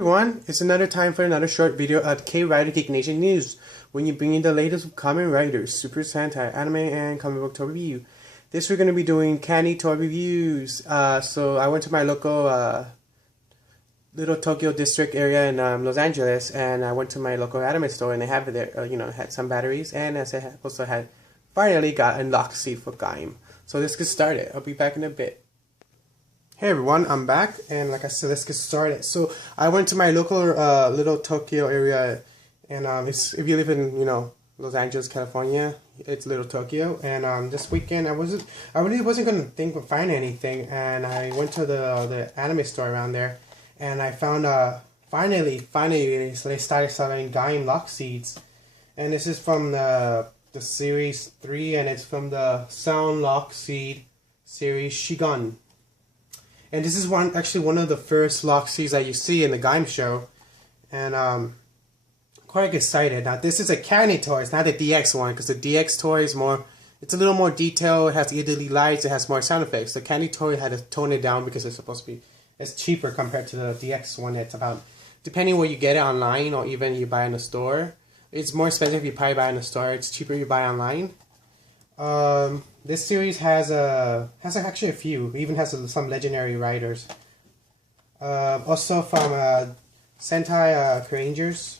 Everyone, it's another time for another short video at K-Rider Geek Nation News, when you bring you the latest of Kamen Rider, Super Sentai, anime, and comic book toy review. This we're going to be doing candy toy reviews. So I went to my local little Tokyo district area in Los Angeles, and I went to my local anime store, and they have it there. Had some batteries, and as I also had finally got a lock seat for gaim. So let's get started. I'll be back in a bit. Hey everyone, I'm back, and like I said, let's get started. So I went to my local little Tokyo area, and if you live in Los Angeles, California, it's little Tokyo. And this weekend I really wasn't gonna think of find anything, and I went to the anime store around there, and I found finally they started selling gaim lock seats, and this is from the series 3, and it's from the Sound Lock Seed series Shigun. And this is actually one of the first lock seeds that you see in the gaim show, and quite excited. Now this is a candy toy, it's not the DX one, because the DX toy is it's a little more detailed, it has LED lights, it has more sound effects. The candy toy had to tone it down because it's supposed to be, it's cheaper compared to the DX one. It's about, depending where you get it online or even you buy in the store. It's more expensive if you probably buy in the store, it's cheaper if you buy online. This series has actually a few. It even has some legendary riders. Also from Sentai Rangers.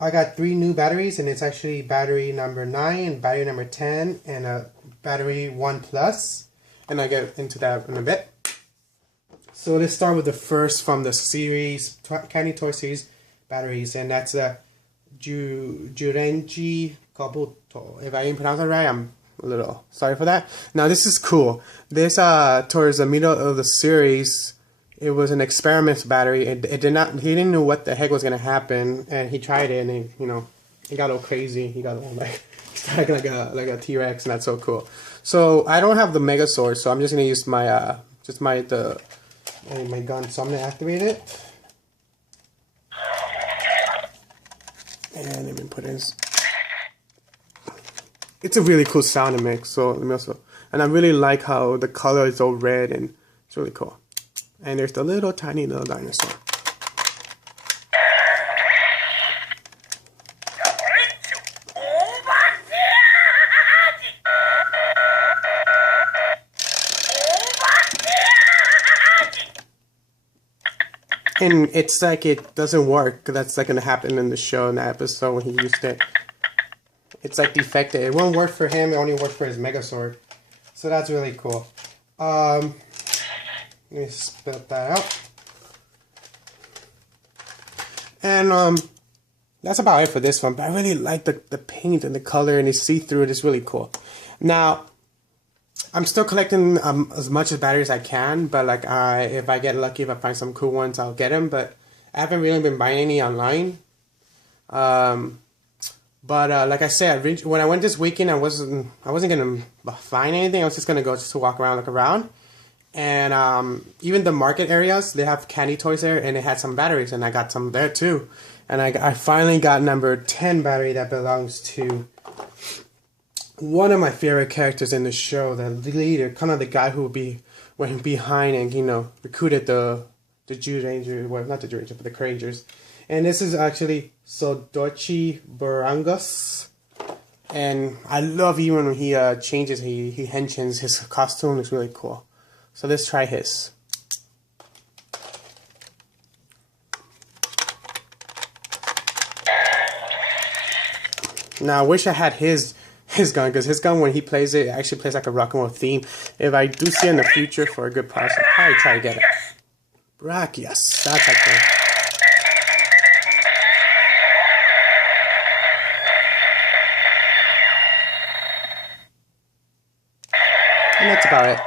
I got 3 new batteries, and it's actually battery number 9 and battery number 10 and battery 1+. And I'll get into that in a bit. So let's start with the first from the series, Candy Toy series batteries, and that's the Zyudenchi Gabutyra+1. If I didn't pronounce it right, I'm a little sorry for that. Now this is cool. This towards the middle of the series, it was an experiment battery. He didn't know what the heck was gonna happen, and he tried it, and he got all crazy. He got all like a T-Rex, and that's so cool. So I don't have the Mega Sword, so I'm just gonna use my my gun. So I'm gonna activate it, and let me put in. It's a really cool sound it makes, so let me also, and I really like how the color is all red, and it's really cool. And there's the little tiny little dinosaur. And it's like it doesn't work, because that's like gonna happen in the show, in the episode when he used it. It's like defected. It won't work for him, it only works for his Mega Sword. So that's really cool. Let me spit that out. And that's about it for this one. But I really like the paint and the color, and it's see-through. It's really cool. Now, I'm still collecting as much as batteries as I can, but like if I get lucky, if I find some cool ones, I'll get them. But I haven't really been buying any online. But like I said, when I went this weekend, I wasn't gonna find anything. I was just gonna go to walk around, look around, and even the market areas, they have candy toys there, and they had some batteries, and I got some there too. And I finally got number 10 battery that belongs to one of my favorite characters in the show, the leader, kind of the guy who went behind and recruited the Zyudenchi, well, not the Zyudenchi, but the Rangers. And this is actually Zyudenchi Gabutyra+1. And I love even when he changes, he henshins, his costume is really cool. So let's try his. Now I wish I had his gun, because his gun, when he plays it, actually plays like a rock and roll theme. If I do see it in the future for a good price, I'll probably try to get it. Brock, yes, that's okay. And that's about it.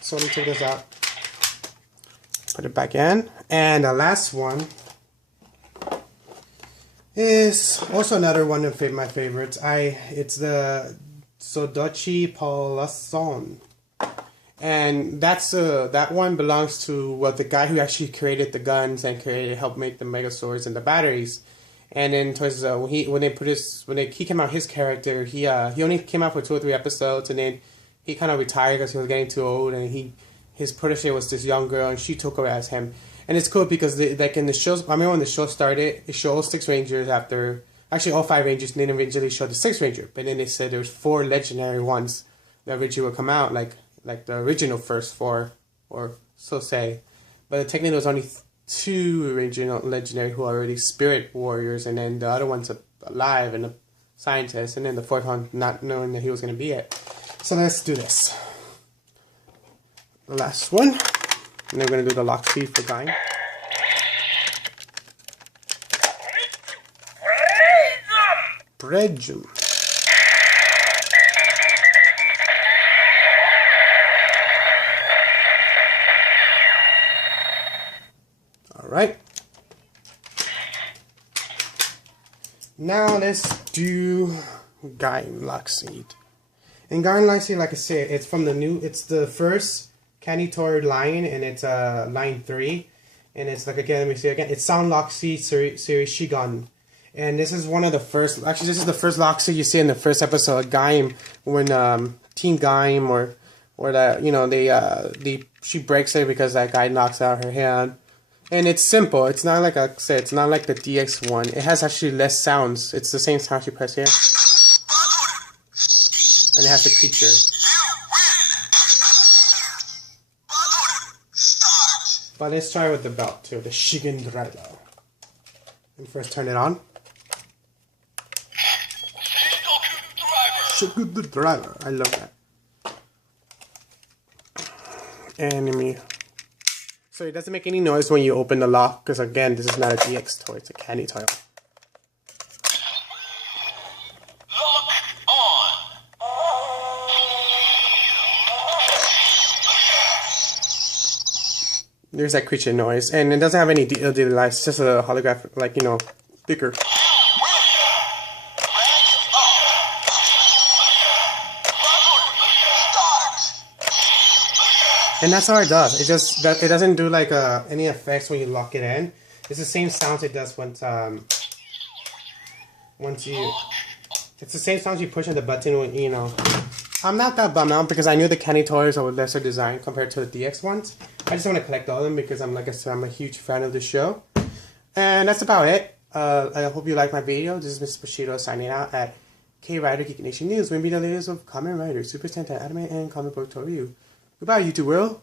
So let me take this out. Put it back in. And the last one is also another one of my favorites. It's the Zyudenchi Gabutyra+1. And that one belongs to the guy who actually created the guns and helped make the Mega Swords and the batteries. And then towards when he came out, his character, he only came out for 2 or 3 episodes, and then he kind of retired because he was getting too old, and his protege was this young girl, and she took over as him. And it's cool because like in the shows, I remember when the show started, it showed all 6 Rangers after, actually all 5 Rangers, and then eventually showed the 6th Ranger. But then they said there's 4 legendary ones that originally would come out, like the original first 4, or so say. But technically there was only 2 original legendary who are already spirit warriors, and then the other one's alive and a scientist, and then the 4th one not knowing that he was going to be it. So let's do this. The last one. And then we're going to do the lock speed for gaim. Bredum. Alright. Now let's do gaim lock speed. And gaim lock speed, like I said, it's from the new, it's the first Kamen line, and it's line 3. And it's like, again, let me say again, it's Sound Lock Speed Series Shigan. And this is one of the first, actually this is the first lock speed you see in the first episode of gaim, when Team Gaim or that, you know, she breaks it because that guy knocks out her hand. And it's simple. It's not like I said, it's not like the DX one. It has actually less sounds. It's the same sound you press here. And it has the creature. But let's try with the belt too, the Shigen Driver. And first turn it on. Shigen Driver. I love that. Enemy. So it doesn't make any noise when you open the lock, because again, this is not a DX toy, it's a candy toy. Lock on. There's that creature noise, and it doesn't have any LED lights, it's just a holographic, like, you know, sticker. And that's how it does. It doesn't do like any effects when you lock it in. It's the same sounds it does once you. It's the same sounds you push on the button when, you know. I'm not that bummed out because I knew the candy toys are lesser design compared to the DX ones. I just want to collect all of them because like I said, I'm a huge fan of the show. And that's about it. I hope you liked my video. This is Mr. Bushido signing out at Kamen Ride Geek Nation News. We'll be the latest of Kamen Rider, Super Sentai Anime, and comic book toy review. Goodbye, YouTube world.